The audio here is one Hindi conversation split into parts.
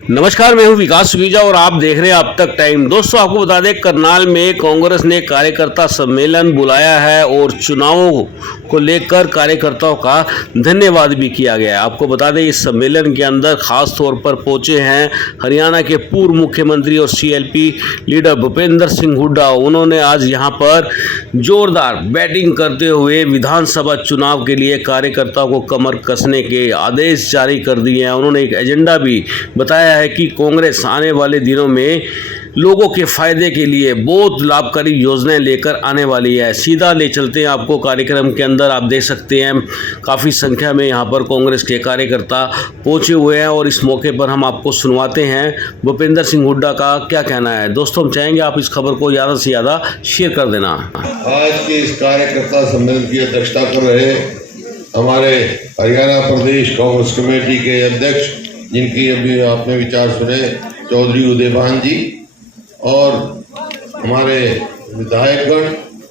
नमस्कार, मैं हूं विकास सुखीजा और आप देख रहे हैं अब तक टाइम। दोस्तों, आपको बता दें, करनाल में कांग्रेस ने कार्यकर्ता सम्मेलन बुलाया है और चुनावों को लेकर कार्यकर्ताओं का धन्यवाद भी किया गया है। आपको बता दें, इस सम्मेलन के अंदर खास तौर पर पहुंचे हैं हरियाणा के पूर्व मुख्यमंत्री और सीएलपी लीडर भूपेंद्र सिंह हुड्डा। उन्होंने आज यहां पर जोरदार बैटिंग करते हुए विधानसभा चुनाव के लिए कार्यकर्ताओं को कमर कसने के आदेश जारी कर दिए हैं। उन्होंने एक एजेंडा भी बताया है कि कांग्रेस आने वाले दिनों में लोगों के फायदे के लिए बहुत लाभकारी योजनाएं लेकर आने वाली है। सीधा ले चलते हैं आपको कार्यक्रम के अंदर। आप देख सकते हैं काफ़ी संख्या में यहां पर कांग्रेस के कार्यकर्ता पहुंचे हुए हैं और इस मौके पर हम आपको सुनवाते हैं भूपेंद्र सिंह हुड्डा का क्या कहना है। दोस्तों, हम चाहेंगे आप इस खबर को ज़्यादा से ज़्यादा शेयर कर देना। आज के इस कार्यकर्ता सम्मेलन की अध्यक्षता कर रहे हमारे हरियाणा प्रदेश कांग्रेस कमेटी के अध्यक्ष, जिनकी अभी आपने विचार सुने, चौधरी उदयभान जी, और हमारे विधायकगण,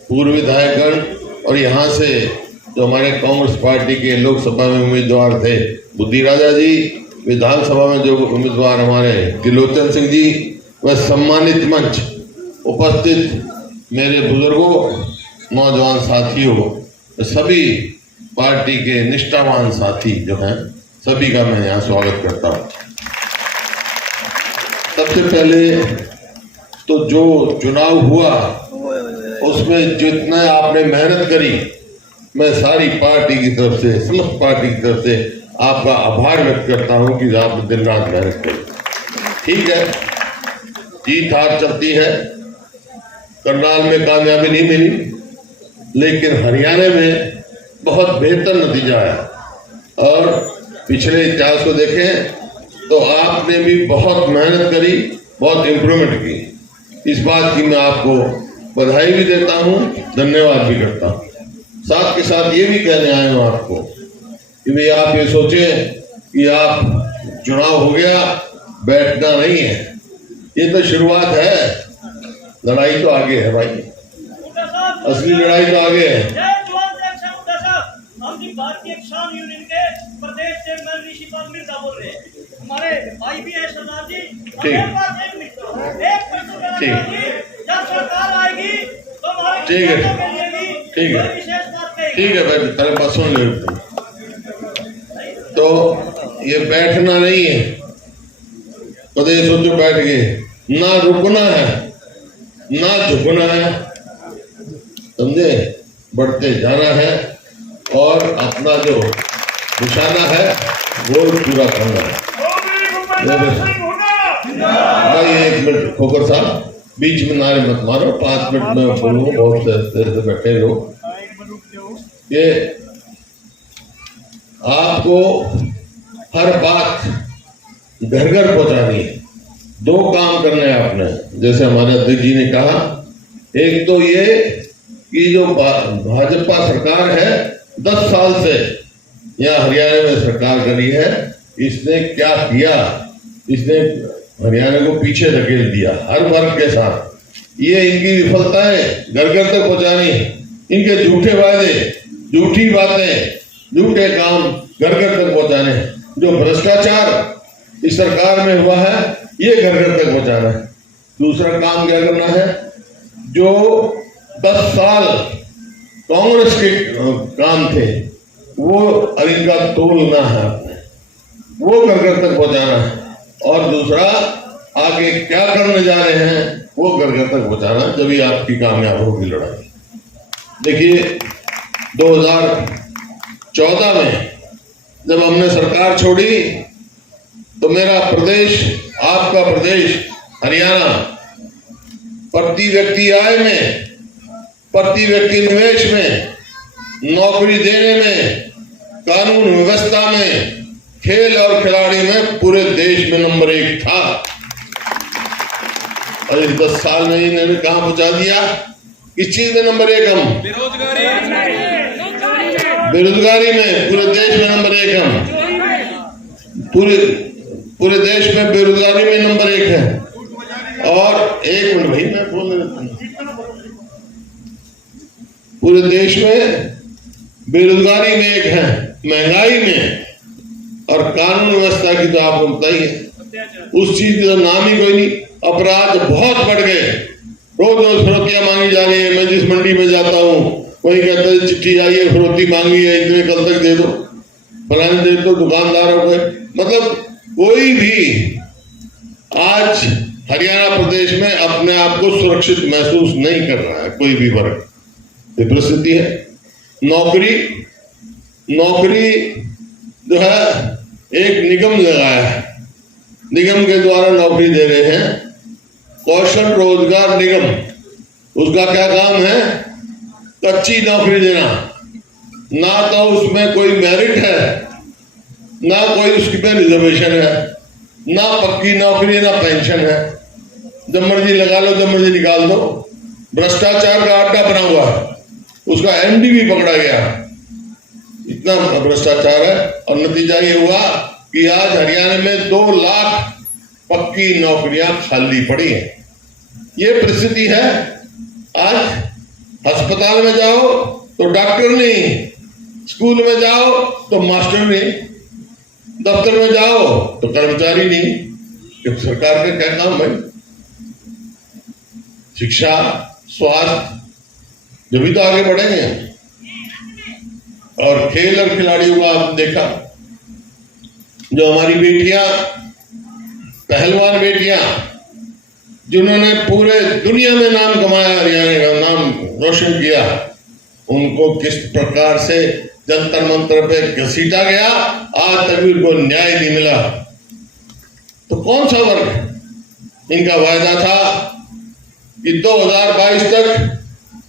पूर्व विधायकगण, और यहाँ से जो हमारे कांग्रेस पार्टी के लोकसभा में उम्मीदवार थे, बुद्धि राजा जी, विधानसभा में जो उम्मीदवार हमारे त्रिलोचन सिंह जी, व सम्मानित मंच उपस्थित मेरे बुजुर्गों, नौजवान साथियों, सभी पार्टी के निष्ठावान साथी जो हैं, सभी का मैं यहाँ स्वागत करता हूँ। सबसे पहले तो जो चुनाव हुआ उसमें जितना आपने मेहनत करी, मैं सारी पार्टी की तरफ से, समस्त पार्टी की तरफ से आपका आभार व्यक्त करता हूँ कि आपने दिन रात मेहनत करी। ठीक है, जीत हार चलती है, करनाल में कामयाबी नहीं मिली, लेकिन हरियाणा में बहुत बेहतर नतीजा आया। और पिछले इतिहास को देखें तो आपने भी बहुत मेहनत करी, बहुत इम्प्रूवमेंट की। इस बात की मैं आपको बधाई भी देता हूँ, धन्यवाद भी करता हूँ। साथ के साथ ये भी कहने आया हूँ आपको कि भाई आप ये सोचें कि आप चुनाव हो गया, बैठना नहीं है, ये तो शुरुआत है। लड़ाई तो आगे है भाई, असली लड़ाई तो आगे है। भारतीय किसान यूनियन के प्रदेश चेयरमैन ऋषिपाल मिर्जा बोल रहे हैं, हमारे भाई भी है सरदार जी। जब सरकार आएगी तो हमारे ठीक है, ठीक है, विशेष बात ठीक है भाई, तेरे पास सुन ले। तो ये बैठना नहीं है, तो ये सोचो बैठ गए, ना रुकना है ना झुकना है, समझे, बढ़ते जाना है और अपना जो निशाना है वो पूरा करना है। भाई एक मिनट खोकर साहब, बीच में नारे मत मारो, 5 मिनट में बोलूंगा, बहुत देर से बैठे लोग। ये आपको हर बात घर घर पहुंचानी है। 2 काम करने हैं आपने, जैसे हमारे अध्यक्ष जी ने कहा। एक तो ये कि जो भाजपा सरकार है 10 साल से यहाँ हरियाणा में सरकार करी है, इसने क्या किया, इसने हरियाणा को पीछे धकेल दिया हर वर्ग के साथ। ये इनकी विफलताएं घर घर तक पहुंचानी, इनके झूठे वादे, झूठी बातें, झूठे काम घर घर तक पहुंचाने। जो भ्रष्टाचार इस सरकार में हुआ है, ये घर घर तक पहुंचाना है। दूसरा काम क्या करना है, जो 10 साल कांग्रेस के काम थे वो इनका तोड़ना है, वो घर घर तक पहुंचाना है। और दूसरा, आगे क्या करने जा रहे हैं वो घर घर तक पहुंचाना, जब आपकी कामयाब होगी लड़ाई। देखिए, 2014 में जब हमने सरकार छोड़ी तो मेरा प्रदेश, आपका प्रदेश हरियाणा, प्रति व्यक्ति आय में, प्रति व्यक्ति निवेश में, नौकरी देने में, कानून व्यवस्था में, खेल और खिलाड़ी में पूरे देश में नंबर 1 था। और इस 10 साल में इन्होंने कहां पहुंचा दिया? किस चीज में नंबर 1 हम? बेरोजगारी में पूरे देश में नंबर 1 हम। पूरे देश में बेरोजगारी में नंबर 1 है। और एक मिनट भाई, मैं बोल रहा हूं, पूरे देश में बेरोजगारी में 1 है, महंगाई में, और कानून व्यवस्था की तो आपको बताइए। उस चीज का नाम ही कोई नहीं। अपराध बहुत बढ़ गए, रोज रोज फिरौतियां मांगी जा रही है। मैं जिस मंडी में जाता हूँ वही कहते हैं चिट्ठी आई है, फिरौती मांगी है, इतने कल तक दे दो, फलाने दे दो। दुकानदारों को मतलब कोई भी आज हरियाणा प्रदेश में अपने आप को सुरक्षित महसूस नहीं कर रहा है, कोई भी वर्ग। ये परिस्थिति है। नौकरी जो है एक निगम लगाया है, निगम के द्वारा नौकरी दे रहे हैं, कौशल रोजगार निगम। उसका क्या काम है? कच्ची नौकरी देना। ना तो उसमें कोई मेरिट है, ना कोई उसकी पे रिजर्वेशन है, ना पक्की नौकरी है, ना पेंशन है। जब मर्जी लगा लो, जब मर्जी निकाल दो। भ्रष्टाचार का अड्डा बना हुआ है, उसका एमडी भी पकड़ा गया। इतना भ्रष्टाचार है और नतीजा ये हुआ कि आज हरियाणा में 2 लाख पक्की नौकरियां खाली पड़ी हैं। ये परिस्थिति है। आज अस्पताल में जाओ तो डॉक्टर नहीं, स्कूल में जाओ तो मास्टर नहीं, दफ्तर में जाओ तो कर्मचारी नहीं। कि सरकार का क्या काम है? शिक्षा, स्वास्थ्य, जब भी तो आगे बढ़ेंगे। और खेल और खिलाड़ियों का आपने देखा, जो हमारी बेटियां, पहलवान बेटियां, जिन्होंने पूरे दुनिया में नाम कमाया, हरियाणा का नाम रोशन किया, उनको किस प्रकार से जंतर मंतर पे घसीटा गया, आज तक भी उनको न्याय नहीं मिला। तो कौन सा वर्ग? इनका वायदा था कि 2022 तक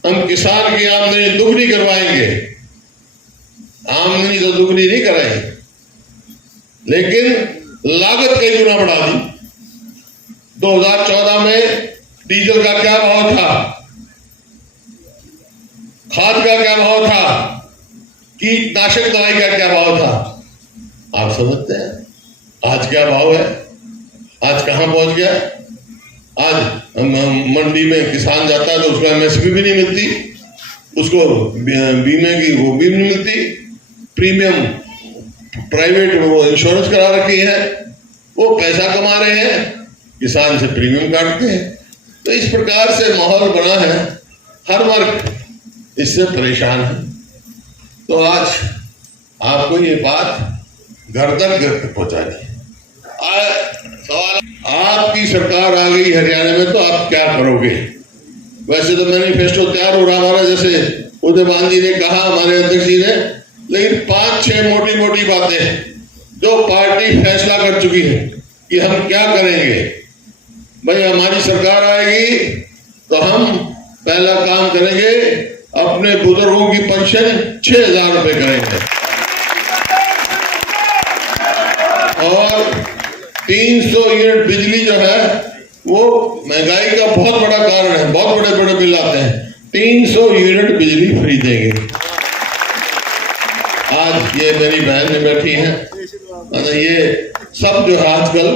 हम किसान की आमदनी दुगनी करवाएंगे। आमदनी तो दुगनी नहीं कराई, लेकिन लागत कई गुना बढ़ा दी। 2014 में डीजल का क्या भाव था, खाद का क्या भाव था, कीटनाशक दवाई का क्या भाव था, आप समझते हैं। आज क्या भाव है, आज कहां पहुंच गया। आज मंडी में किसान जाता है तो उसको एमएसपी भी नहीं मिलती, उसको बीमे की वो भी नहीं मिलती, प्रीमियम प्राइवेट वो इंश्योरेंस करा रखी है, वो पैसा कमा रहे हैं, किसान से प्रीमियम काटते हैं। तो इस प्रकार से माहौल बना है, हर वर्ग इससे परेशान है। तो आज आपको ये बात घर तक पहुंचानी। सवाल, आपकी सरकार आ गई हरियाणा में तो आप क्या करोगे? वैसे तो मैनिफेस्टो तैयार हो रहा हमारा, जैसे उदयमान जी ने कहा, हमारे अध्यक्ष जी ने, लेकिन 5-6 मोटी मोटी बातें जो पार्टी फैसला कर चुकी है कि हम क्या करेंगे। भाई हमारी सरकार आएगी तो हम पहला काम करेंगे, अपने बुजुर्गों की पेंशन 6,000 रुपए करेंगे और 300 यूनिट बिजली जो है वो महंगाई का बहुत बड़ा कारण है, बहुत बड़े बड़े बिल आते हैं, 300 यूनिट बिजली फ्री देंगे। आज ये मेरी बहन में बैठी है, ये सब जो है आजकल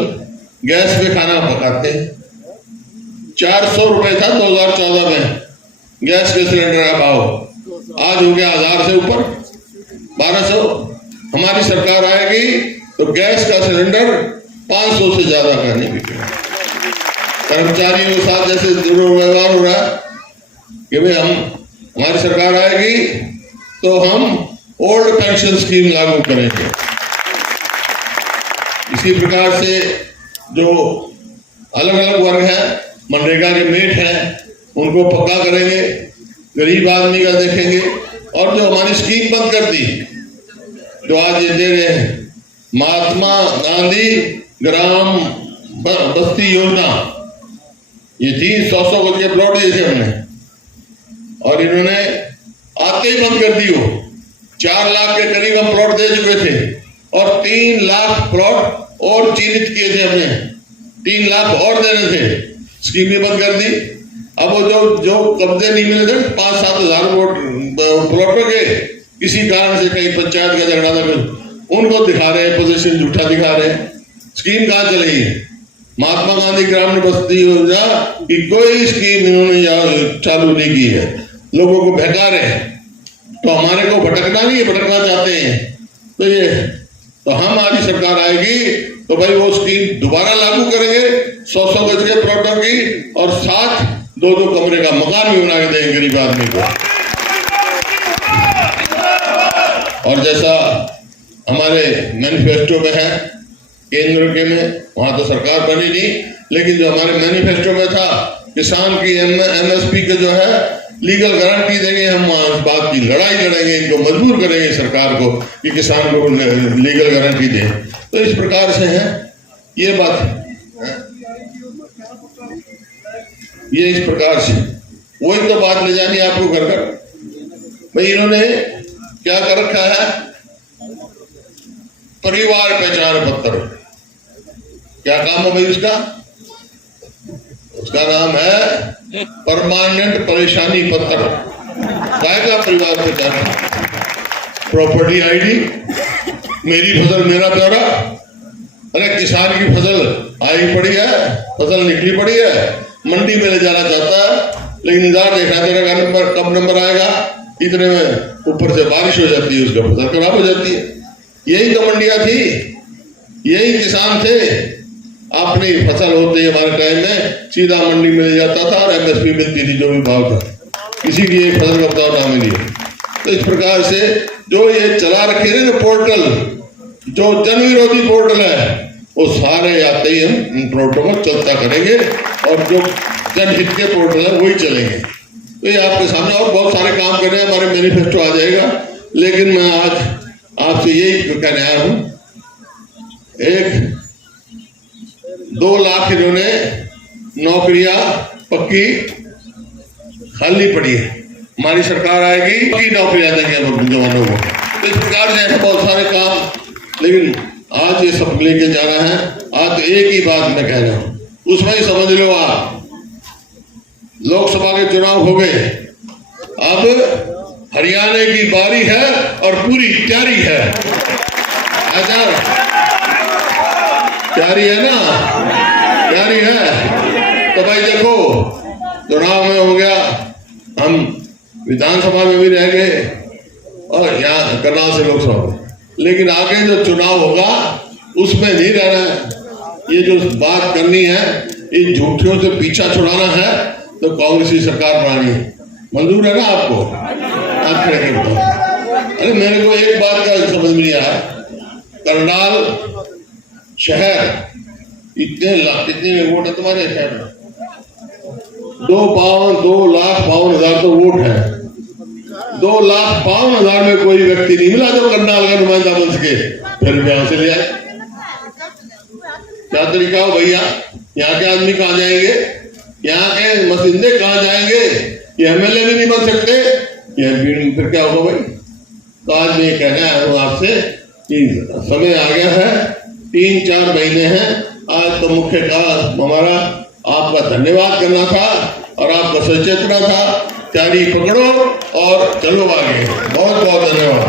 गैस पे खाना पकाते हैं। 400 रुपए था 2014 में गैस के सिलेंडर का भाव, आज हो गया 1000 से ऊपर 1200। हमारी सरकार आएगी तो गैस का सिलेंडर 500 से ज्यादा का नहीं बिकेगा। कर्मचारियों के साथ जैसे व्यवहार हो रहा है कि भाई हमारी सरकार आएगी तो हम ओल्ड पेंशन स्कीम लागू करेंगे। इसी प्रकार से जो अलग अलग वर्ग है, मनरेगा के मेट हैं, उनको पक्का करेंगे, गरीब आदमी का देखेंगे। और जो हमारी स्कीम बंद कर दी, जो आज ये दे रहे हैं, महात्मा गांधी ग्राम बस्ती योजना, ये थी 100 गज के प्लॉट दिए थे हमने, और इन्होंने आते ही बंद कर दी। वो 4 लाख के करीब हम प्लॉट दे चुके थे और 3 लाख प्लॉट और चिन्हित किए थे हमने, 3 लाख और देने थे, स्कीम भी बंद कर दी। अब वो जो कब्जे नहीं मिले थे 5-7 हजार प्लॉटों के, किसी कारण से कहीं पंचायत का झगड़ा था, उनको दिखा रहे हैं पोजीशन, झूठा दिखा रहे हैं। स्कीम कहाँ चलेगी? महात्मा गांधी ग्राम बस्ती योजना की कोई स्कीम इन्होंने चालू नहीं की है, लोगों को बहका रहे हैं। तो हमारे को भटकना नहीं है, भटकना चाहते हैं। तो ये तो हमारी सरकार आएगी तो भाई वो स्कीम दोबारा लागू करेंगे 100 गज के प्लॉटों की, और साथ 2-2 कमरे का मकान भी बना के देंगे गरीब आदमी को। और जैसा हमारे मैनिफेस्टो में है केंद्र के में, वहां तो सरकार बनी नहीं, लेकिन जो हमारे मैनिफेस्टो में था किसान की MSP के जो है लीगल गारंटी देंगे, हम इस बात की लड़ाई लड़ेंगे, इनको मजबूर करेंगे सरकार को कि किसान को लीगल गारंटी दें। तो इस प्रकार से है ये बात है। ये इस प्रकार से वही तो बात ले जानी है आपको घर घर। भाई इन्होंने क्या कर रखा है, परिवार पहचान पत्र, क्या काम है भाई उसका? उसका नाम है परमानेंट परेशानी पत्र। काय का परिवार पहचान? प्रॉपर्टी ID, मेरी फसल मेरा ब्यौरा। अरे किसान की फसल आई पड़ी है, फसल निकली पड़ी है, मंडी में ले जाना चाहता है, लेकिन इंतजार देखा तेरा नंबर कब नंबर आएगा, इतने में ऊपर से बारिश हो जाती है, उसका फसल खराब हो जाती है। यही तो मंडियां थी, यही किसान थे। अपनी फसल होते ही हमारे टाइम में सीधा मंडी में ले जाता था और MSP मिलती थी जो भी भाव था, किसी की एक फसल का बताओ ना मिली। तो इस प्रकार से जो ये चला रखे ना पोर्टल, जो जन विरोधी पोर्टल है, वो सारे आते ही हम इन पोर्टल को चलता करेंगे, और जो जनहित के पोर्टल है वही चलेंगे। तो ये आपके सामने और बहुत सारे काम करने हैं, हमारे मैनिफेस्टो आ जाएगा। लेकिन मैं आज आपसे यही कहने आया हूं, 1-2 लाख इन्होंने नौकरियां पक्की खाली पड़ी है, हमारी सरकार आएगी पक्की नौकरियां देंगे हम जवानों को। तो इस प्रकार से ऐसे बहुत सारे काम, लेकिन आज ये सब लेके जा रहा है। आज तो एक ही बात मैं कह रहा हूं, उसमें ही समझ लो आप, लोकसभा के चुनाव हो गए, अब हरियाणा की बारी है और पूरी तैयारी है। अच्छा तैयारी है ना, तैयारी है। तो भाई देखो, चुनाव में हो गया, हम विधानसभा में भी रह गए और यहाँ करनाल से लोकसभा में, लेकिन आगे जो चुनाव होगा उसमें नहीं रहना है। ये जो बात करनी है, इन झूठियों से पीछा छुड़ाना है, तो कांग्रेस की सरकार बनानी है। मंजूर है ना आपको? आप खड़े कर दो। अरे मेरे को एक बात का समझ में नहीं आया, करनाल शहर कितने वोट है तुम्हारे शहर में? 2,52,000 तो वोट है। 2,52,000 में कोई व्यक्ति नहीं मिला जो करनाल का नुमाइंदा बन सके, फिर भी यहां से ले आए। क्या तरीका हो भैया? यहाँ के आदमी कहाँ जाएंगे? यहाँ के मसिंदे कहाँ जाएंगे? ये MLA भी नहीं बन सकते, ये फिर क्या होगा भाई? तो आज मैं कहना है आपसे कि समय आ गया है, 3-4 महीने हैं। आज तो मुख्य काम हमारा आपका धन्यवाद करना था और आपका सचेतना था। तैयारी पकड़ो और चलो आगे। बहुत बहुत धन्यवाद।